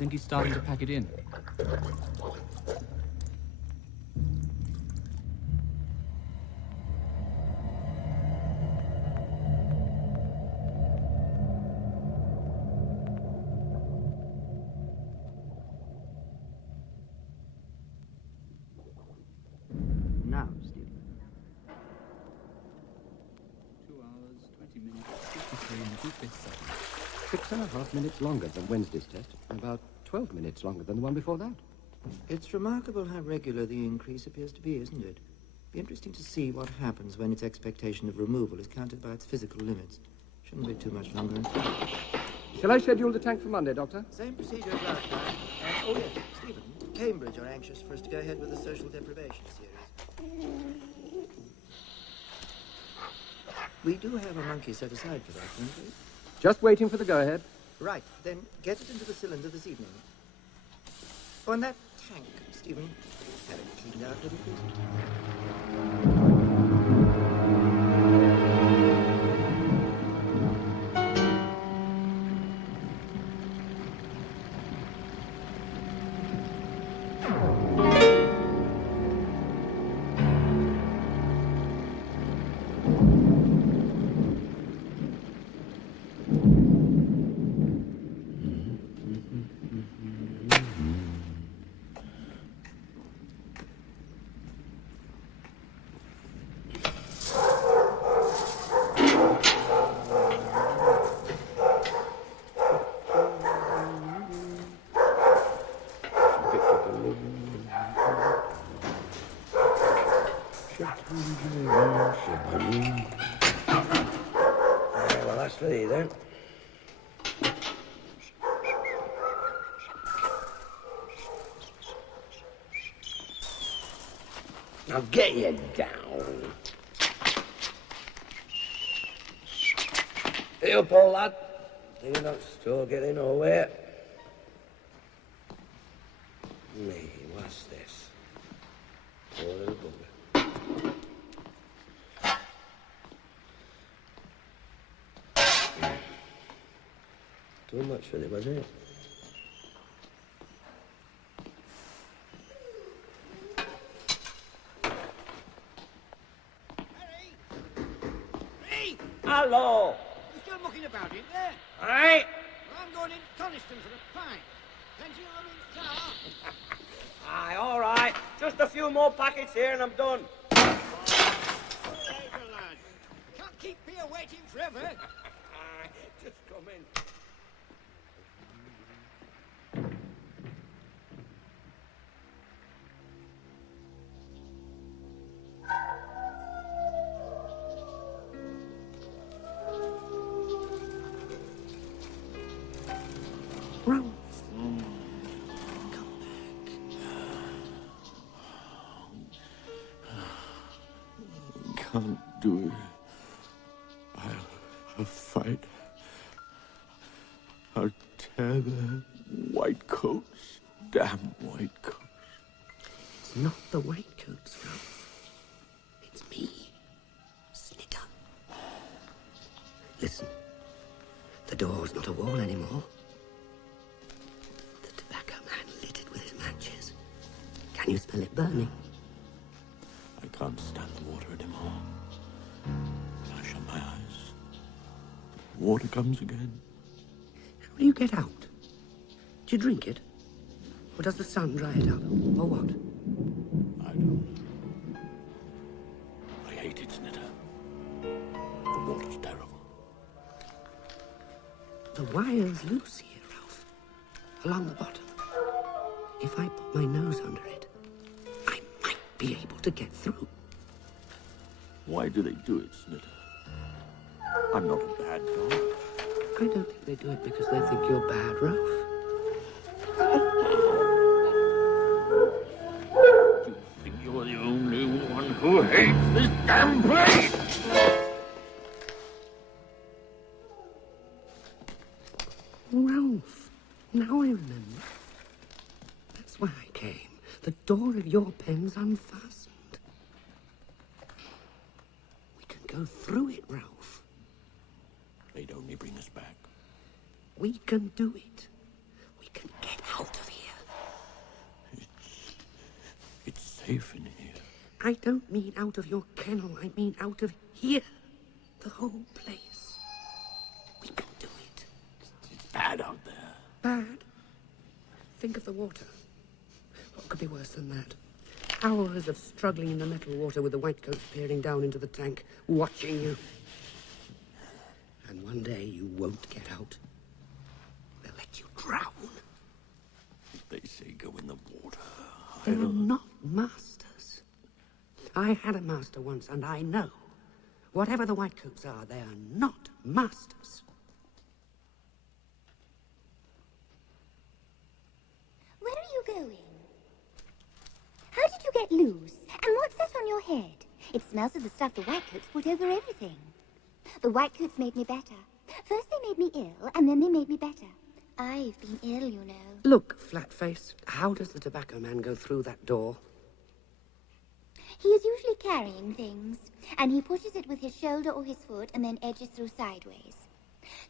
think he's starting to pack it in. Now, Stephen. 2 hours, 20 minutes, 53 and 2/5 seconds. 6.5 minutes longer than Wednesday's test, and about 12 minutes longer than the one before that. It's remarkable how regular the increase appears to be, isn't it? Be interesting to see what happens when its expectation of removal is countered by its physical limits. Shouldn't be too much longer. Shall I schedule the tank for Monday, Doctor? Same procedure as last time. Oh, yes, Stephen. Cambridge are anxious for us to go ahead with the social deprivation series. We do have a monkey set aside for that, don't we? Just waiting for the go-ahead. Right, then get it into the cylinder this evening. Oh, and that tank, Stephen, have it cleaned out, little please. Well, that's for you then. Now get you down. Hey up, old lad. You're not still getting nowhere. Me, what's this? Poor little bugger. Too much for it, was it? Hey! Hello! You still mucking about in there? Aye? Well, I'm going in Coniston for a pint. Plenty of them in car. Aye, all right. Just a few more packets here and I'm done. Later, lad. Can't keep here waiting forever. Aye, just come in. Ralph. Can't do it. I'll fight. I'll tear the white coats. Damn white coats. It's not the white coats, Ralph. It's me, Snitter. Listen, the door's not a wall anymore. The tobacco man lit it with his matches. Can you smell it burning? I can't stand the water anymore. When I shut my eyes, water comes again. How do you get out? Do you drink it? Or does the sun dry it up? Or what? I don't know. I hate it, Snitter. The water's terrible. The wire's loose here, Ralph. Along the bottom. If I put my nose under it, I might be able to get through. Why do they do it, Snitter? I'm not a bad dog. I don't think they do it because they think you're bad, Ralph. You think you're the only one who hates this damn place? Ralph, now I remember. That's why I came. The door of your pen's unfastened. We can go through it, Ralph. They'd only bring us back. We can do it. We can get out. safe in here. I don't mean out of your kennel. I mean out of here. The whole place. We can do it. It's bad out there. Bad? Think of the water. What could be worse than that? Hours of struggling in the metal water with the whitecoats peering down into the tank, watching you. And one day you won't get out. They'll let you drown. If they say go in the water, They're not masters. I had a master once, and I know. Whatever the whitecoats are, they are not masters. Where are you going? How did you get loose? And what's that on your head? It smells of the stuff the whitecoats put over everything. The whitecoats made me better. First they made me ill, and then they made me better. I've been ill, you know. Look, Flatface, how does the tobacco man go through that door? He is usually carrying things, and he pushes it with his shoulder or his foot and then edges through sideways.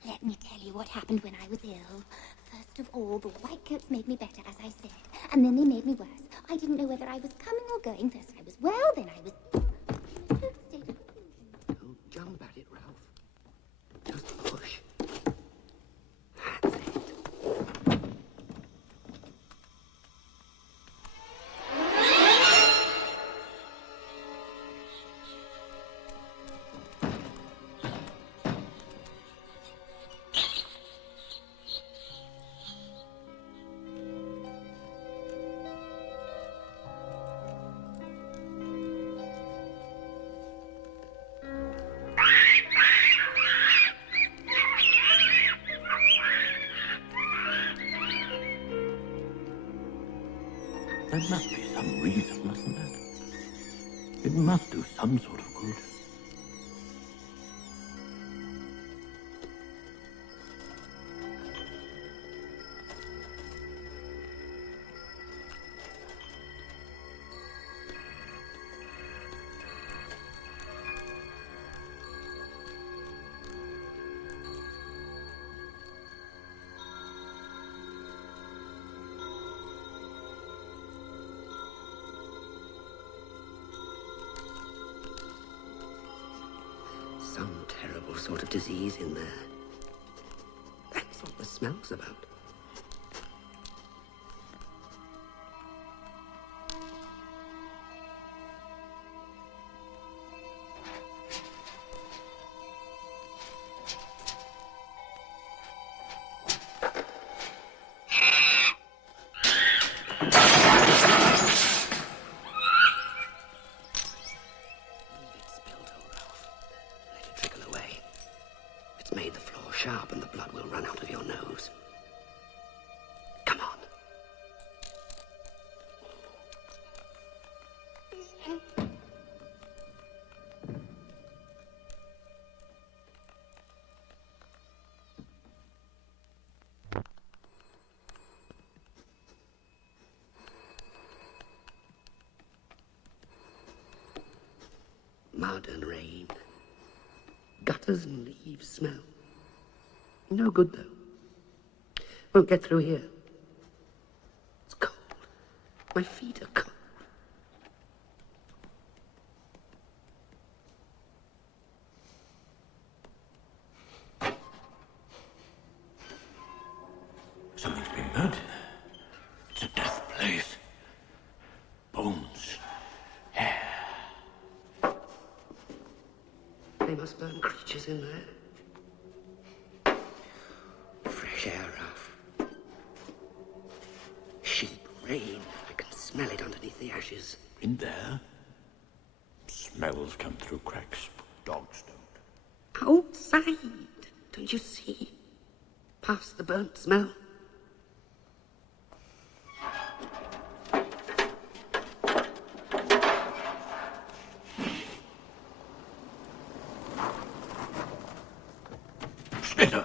Let me tell you what happened when I was ill. First of all, the whitecoats made me better, as I said, and then they made me worse. I didn't know whether I was coming or going. First I was well, then I was... Don't jump at it, Ralph. Just push. That's it. There must be some reason, mustn't there? It must do some sort of good. Some terrible sort of disease in there. That's what the smell's about. Made the floor sharp and the blood will run out of your nose. Come on. Mud and rain. Gutters and leaves smell. No good, though. Won't get through here. It's cold. My feet are cold. Something's been burnt in there. It's a death place. Bones. Hair. They must burn creatures in there. Fresh air, Ralph. Sheep, rain. I can smell it underneath the ashes. In there, smells come through cracks. Dogs don't. Outside. Don't you see? Past the burnt smell. Spitter!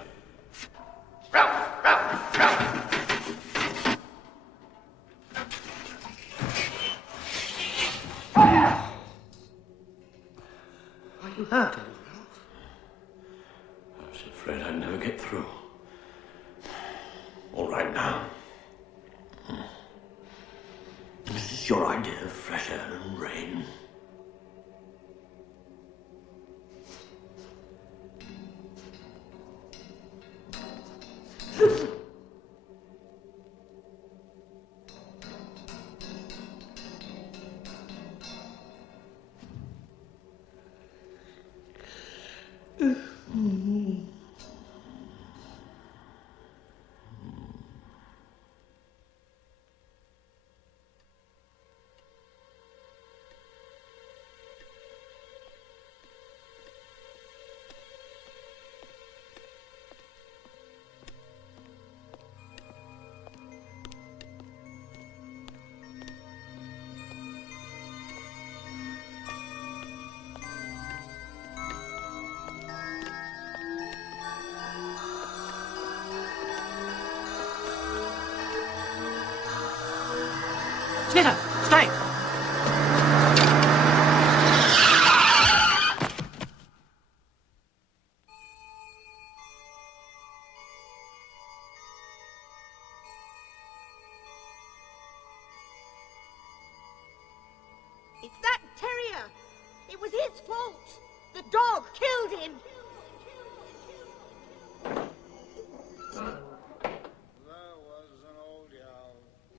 Are you hurt, Ralph? I was afraid I'd never get through. All right now. This is What's your idea of fresh air and rain? Snitter, stay! It's that terrier. It was his fault. The dog killed him.